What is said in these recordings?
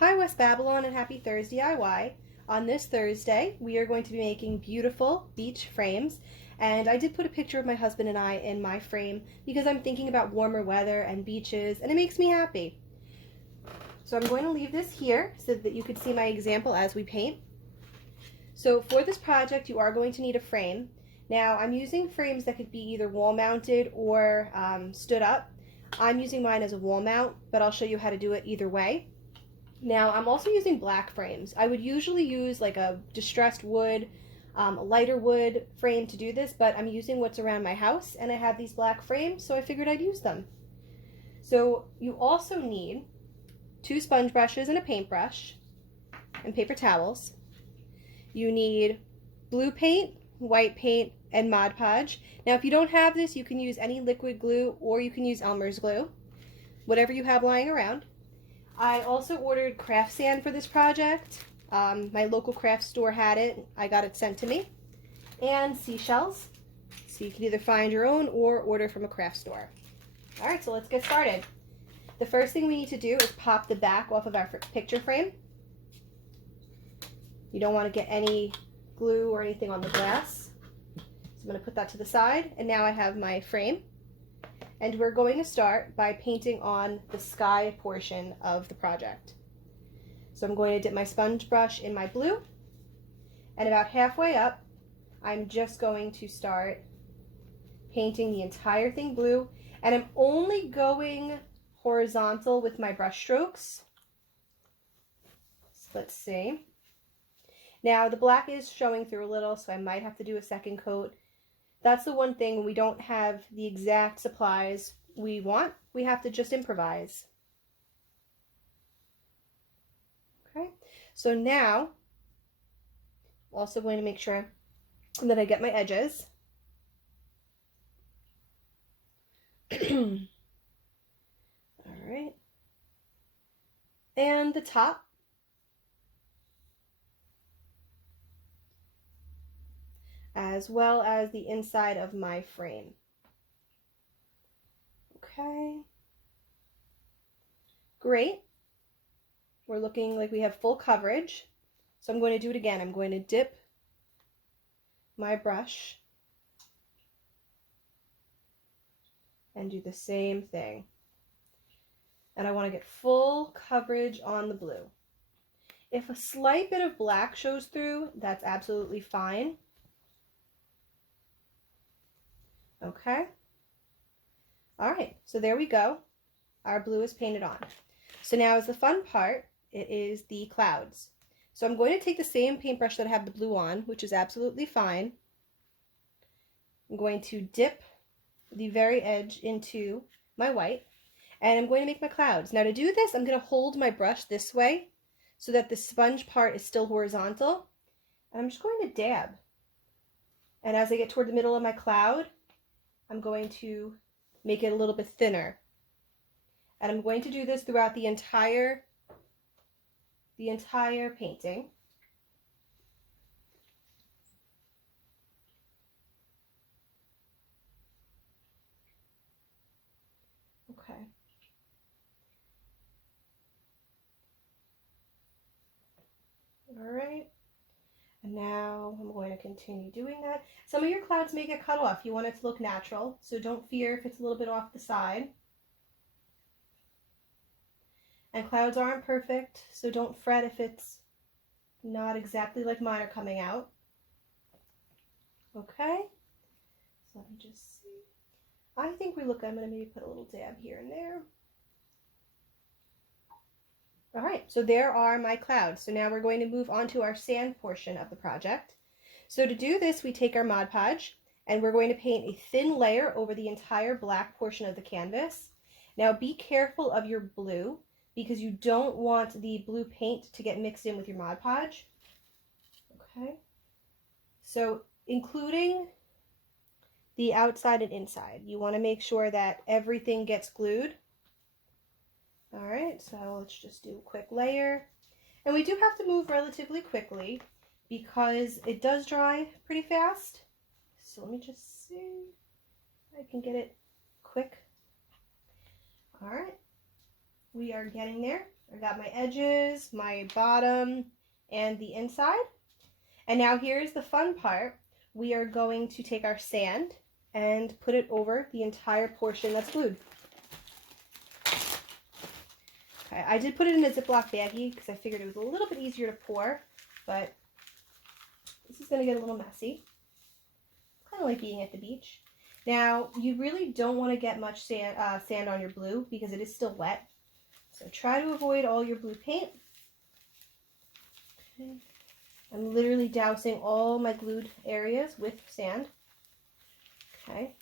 Hi West Babylon and happy ThursD.I.Y. On this Thursday, we are going to be making beautiful beach frames. And I did put a picture of my husband and I in my frame because I'm thinking about warmer weather and beaches, and it makes me happy. So I'm going to leave this here so that you could see my example as we paint. So for this project, you are going to need a frame. Now I'm using frames that could be either wall mounted or stood up. I'm using mine as a wall mount, but I'll show you how to do it either way. Now I'm also using black frames. I would usually use like a distressed wood, a lighter wood frame to do this, but I'm using what's around my house and I have these black frames, so I figured I'd use them. So you also need 2 sponge brushes and a paintbrush and paper towels. You need blue paint, white paint, and Mod Podge. Now if you don't have this, you can use any liquid glue or you can use Elmer's glue, whatever you have lying around. I also ordered craft sand for this project. My local craft store had it. I got it sent to me. And seashells. So you can either find your own or order from a craft store. Alright, so let's get started. The first thing we need to do is pop the back off of our picture frame. You don't want to get any glue or anything on the glass. So I'm going to put that to the side. And now I have my frame. And we're going to start by painting on the sky portion of the project. So I'm going to dip my sponge brush in my blue, and about halfway up, I'm just going to start painting the entire thing blue, and I'm only going horizontal with my brush strokes. So let's see. Now the black is showing through a little, so I might have to do a second coat. That's the one thing when we don't have the exact supplies we want, we have to just improvise. Okay, so now, also going to make sure that I get my edges. All right, and the top. As well as the inside of my frame. Okay. Great. We're looking like we have full coverage. So I'm going to do it again. I'm going to dip my brush and do the same thing. And I want to get full coverage on the blue. If a slight bit of black shows through, that's absolutely fine. Okay. All right, so there we go. Our blue is painted on. So now is the fun part. It is the clouds. So I'm going to take the same paintbrush that I have the blue on, which is absolutely fine. I'm going to dip the very edge into my white, and I'm going to make my clouds. Now to do this, I'm going to hold my brush this way so that the sponge part is still horizontal. And I'm just going to dab. And as I get toward the middle of my cloud, I'm going to make it a little bit thinner. And I'm going to do this throughout the entire painting. Okay. All right. And now I'm going to continue doing that. Some of your clouds may get cut off. You want it to look natural, so don't fear if it's a little bit off the side. And clouds aren't perfect, so don't fret if it's not exactly like mine are coming out. Okay, so let me just see. I think I'm going to maybe put a little dab here and there. All right, so there are my clouds. So now we're going to move on to our sand portion of the project. So to do this, we take our Mod Podge and we're going to paint a thin layer over the entire black portion of the canvas. Now be careful of your blue because you don't want the blue paint to get mixed in with your Mod Podge. Okay, so including the outside and inside, you want to make sure that everything gets glued. All right, so let's just do a quick layer. And we do have to move relatively quickly because it does dry pretty fast. So let me just see if I can get it quick. All right. we are getting there. I got my edges, my bottom, and the inside. And now here's the fun part. We are going to take our sand and put it over the entire portion that's glued. Okay, I did put it in a Ziploc baggie because I figured it was a little bit easier to pour, but this is going to get a little messy. Kind of like being at the beach. Now, you really don't want to get much sand on your blue because it is still wet. So try to avoid all your blue paint. Okay. I'm literally dousing all my glued areas with sand. Okay.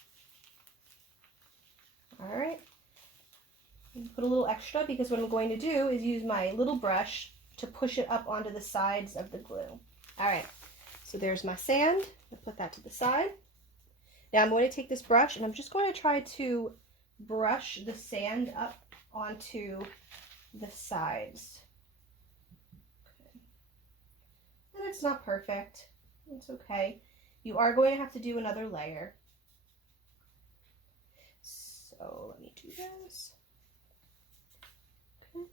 All right. Put a little extra because what I'm going to do is use my little brush to push it up onto the sides of the glue. All right. So there's my sand. I'll put that to the side. Now I'm going to take this brush and I'm just going to try to brush the sand up onto the sides. Okay. And it's not perfect. It's okay. You are going to have to do another layer. So let me do this. Okay.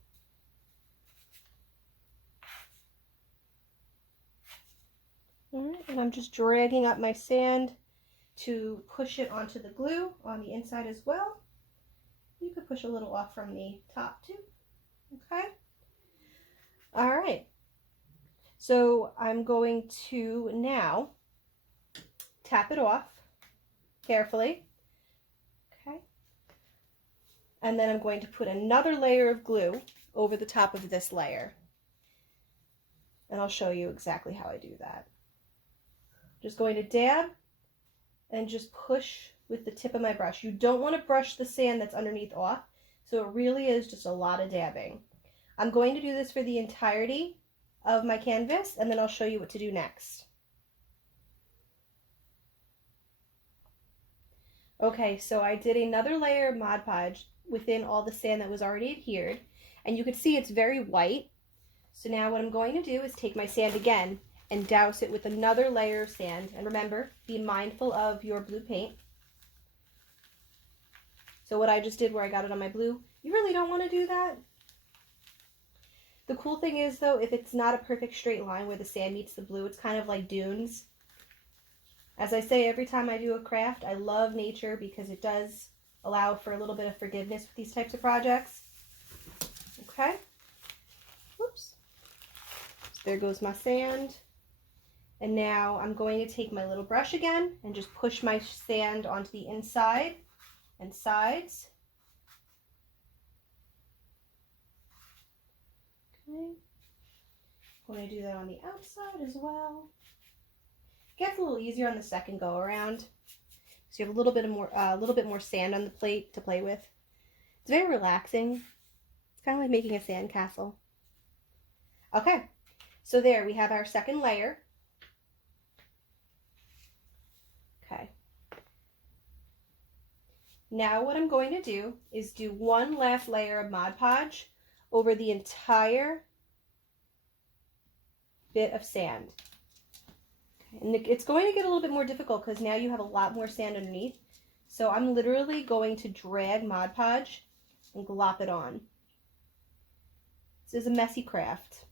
All right, and I'm just dragging up my sand to push it onto the glue on the inside as well. You could push a little off from the top too. Okay. All right. So I'm going to now tap it off carefully. Okay. And then I'm going to put another layer of glue over the top of this layer. And I'll show you exactly how I do that. Just going to dab and just push with the tip of my brush. You don't want to brush the sand that's underneath off, so it really is just a lot of dabbing. I'm going to do this for the entirety of my canvas, and then I'll show you what to do next. Okay, so I did another layer of Mod Podge within all the sand that was already adhered, and you can see it's very white. So now what I'm going to do is take my sand again and douse it with another layer of sand. And remember, be mindful of your blue paint. So what I just did where I got it on my blue, you really don't want to do that. The cool thing is though, if it's not a perfect straight line where the sand meets the blue, it's kind of like dunes. As I say every time I do a craft, I love nature because it does allow for a little bit of forgiveness with these types of projects. Okay. Whoops. So there goes my sand. And now I'm going to take my little brush again and just push my sand onto the inside and sides. Okay. I'm going to do that on the outside as well. Gets a little easier on the second go around. So you have a little bit more sand on the plate to play with. It's very relaxing. It's kind of like making a sand castle. Okay, so there we have our second layer. Okay. Now what I'm going to do is do one last layer of Mod Podge over the entire bit of sand. And it's going to get a little bit more difficult because now you have a lot more sand underneath. So I'm literally going to drag Mod Podge and glop it on. This is a messy craft.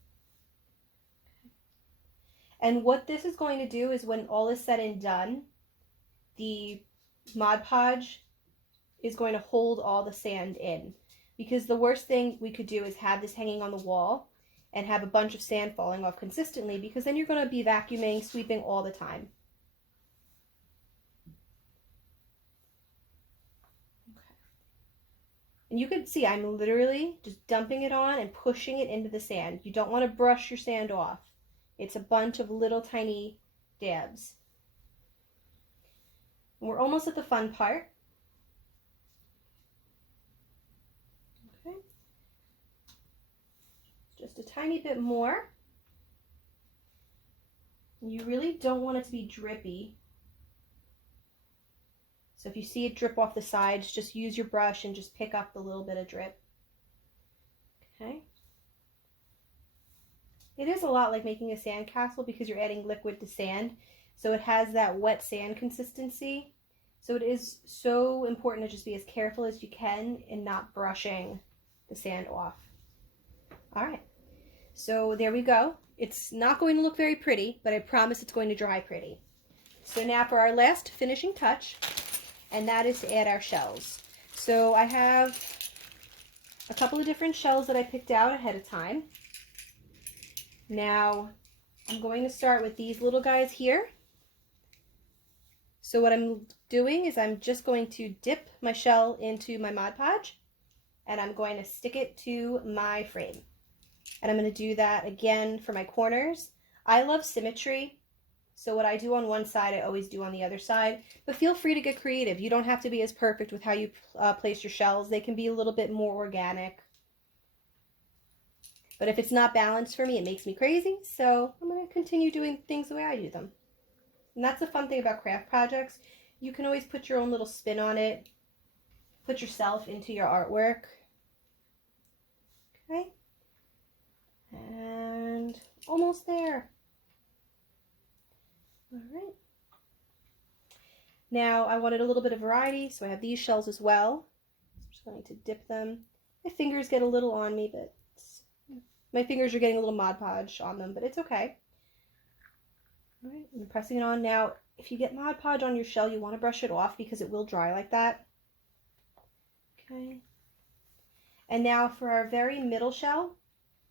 And what this is going to do is when all is said and done, the Mod Podge is going to hold all the sand in. Because the worst thing we could do is have this hanging on the wall and have a bunch of sand falling off consistently, because then you're going to be vacuuming, sweeping all the time. Okay. And you can see I'm literally just dumping it on and pushing it into the sand. You don't want to brush your sand off. It's a bunch of little tiny dabs. And we're almost at the fun part. Okay. Just a tiny bit more. You really don't want it to be drippy. So if you see it drip off the sides, just use your brush and just pick up the little bit of drip. Okay. It is a lot like making a sand castle because you're adding liquid to sand. So it has that wet sand consistency. So it is so important to just be as careful as you can in not brushing the sand off. All right, so there we go. It's not going to look very pretty, but I promise it's going to dry pretty. So now for our last finishing touch, and that is to add our shells. So I have a couple of different shells that I picked out ahead of time. Now I'm going to start with these little guys here. So what I'm doing is I'm just going to dip my shell into my Mod Podge, and I'm going to stick it to my frame. And I'm going to do that again for my corners. I love symmetry, so what I do on one side, I always do on the other side. But feel free to get creative. You don't have to be as perfect with how you place your shells. They can be a little bit more organic. But if it's not balanced for me, it makes me crazy. So I'm going to continue doing things the way I do them. And that's the fun thing about craft projects. You can always put your own little spin on it. Put yourself into your artwork. Okay. And almost there. All right. Now I wanted a little bit of variety, so I have these shells as well. I'm just going to dip them. My fingers get a little on me, but my fingers are getting a little Mod Podge on them, but it's okay. All right, I'm pressing it on. Now, if you get Mod Podge on your shell, you want to brush it off because it will dry like that. Okay. And now for our very middle shell,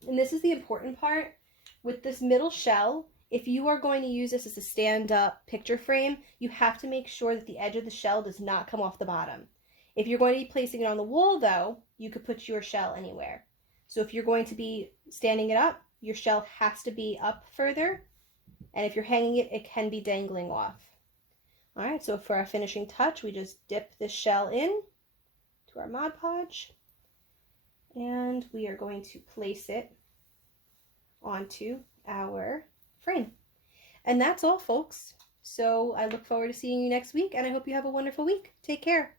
and this is the important part. With this middle shell, if you are going to use this as a stand-up picture frame, you have to make sure that the edge of the shell does not come off the bottom. If you're going to be placing it on the wall, though, you could put your shell anywhere. So if you're going to be standing it up, your shell has to be up further. And if you're hanging it, it can be dangling off. All right, so for our finishing touch, we just dip this shell in to our Mod Podge. And we are going to place it onto our frame. And that's all, folks. So I look forward to seeing you next week, and I hope you have a wonderful week. Take care.